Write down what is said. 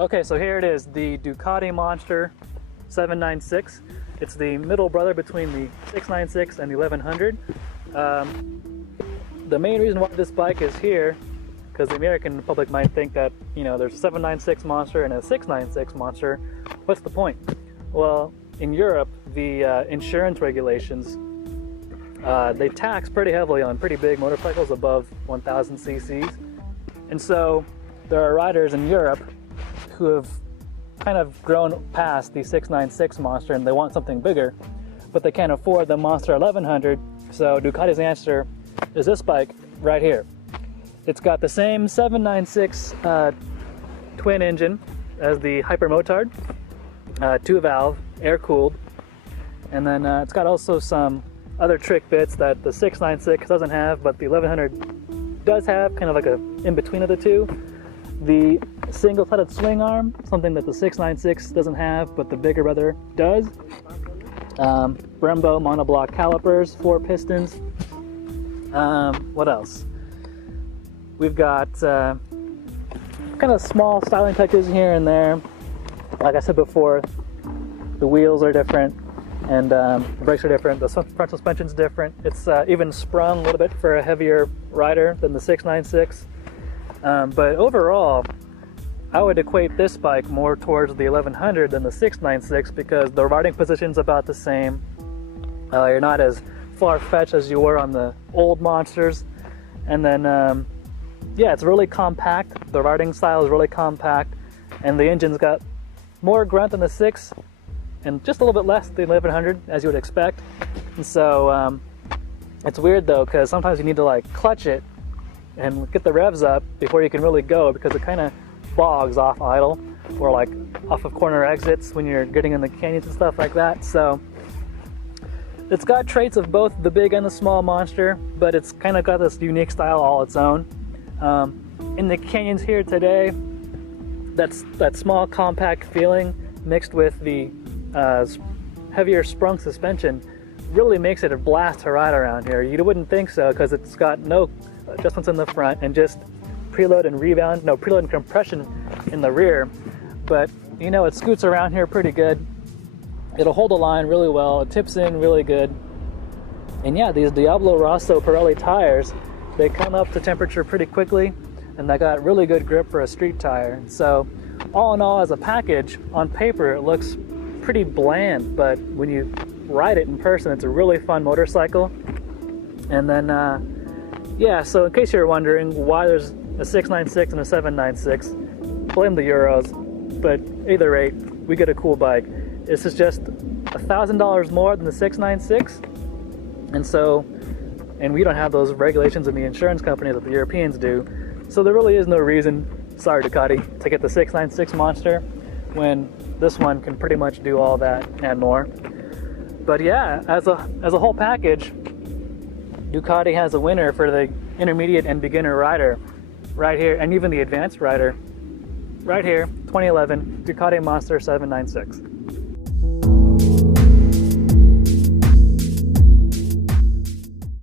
Okay, so here it is, the Ducati Monster 796. It's the middle brother between the 696 and the 1100. The main reason why this bike is here, because the American public might think that, you know, there's a 796 Monster and a 696 Monster. What's the point? Well, in Europe, the insurance regulations, they tax pretty heavily on pretty big motorcycles above 1,000 cc's. And so there are riders in Europe who have kind of grown past the 696 Monster and they want something bigger, but they can't afford the Monster 1100. So Ducati's answer is this bike right here. It's got the same 796 twin engine as the Hyper Motard, 2-valve, air-cooled, and then it's got also some other trick bits that the 696 doesn't have, but the 1100 does have, kind of like a in-between of the two. The single-threaded swing arm, something that the 696 doesn't have, but the bigger brother does. Brembo monoblock calipers, 4 pistons. What else? We've got kind of small styling touches here and there. Like I said before, the wheels are different and the brakes are different. The front suspension's different. It's even sprung a little bit for a heavier rider than the 696. But overall, I would equate this bike more towards the 1100 than the 696 because the riding position's about the same. You're not as far-fetched as you were on the old Monsters. And then, yeah, it's really compact. The riding style is really compact. And the engine's got more grunt than the 6 and just a little bit less than the 1100, as you would expect. And so, it's weird though, because sometimes you need to like clutch it and get the revs up before you can really go, because it kind of bogs off idle or like off of corner exits when you're getting in the canyons and stuff like that. So it's got traits of both the big and the small Monster, but it's kind of got this unique style all its own. In the canyons here today, that small compact feeling mixed with the heavier sprung suspension really makes it a blast to ride around here. You wouldn't think so, because it's got no adjustments in the front and just preload and compression in the rear. But you know, it scoots around here pretty good. It'll hold a line really well. It tips in really good. And yeah, these Diablo Rosso Pirelli tires, they come up to temperature pretty quickly, and they got really good grip for a street tire. So all in all, as a package, on paper it looks pretty bland, but when you ride it in person, it's a really fun motorcycle. And then yeah, so in case you're wondering why there's a 696 and a 796, blame the Euros, but either rate, we get a cool bike. This is just $1,000 more than the 696, and we don't have those regulations in the insurance company that the Europeans do, so there really is no reason, sorry Ducati, to get the 696 Monster when this one can pretty much do all that and more. But yeah, as a whole package, Ducati has a winner for the intermediate and beginner rider right here, and even the advanced rider right here, 2011 Ducati Monster 796.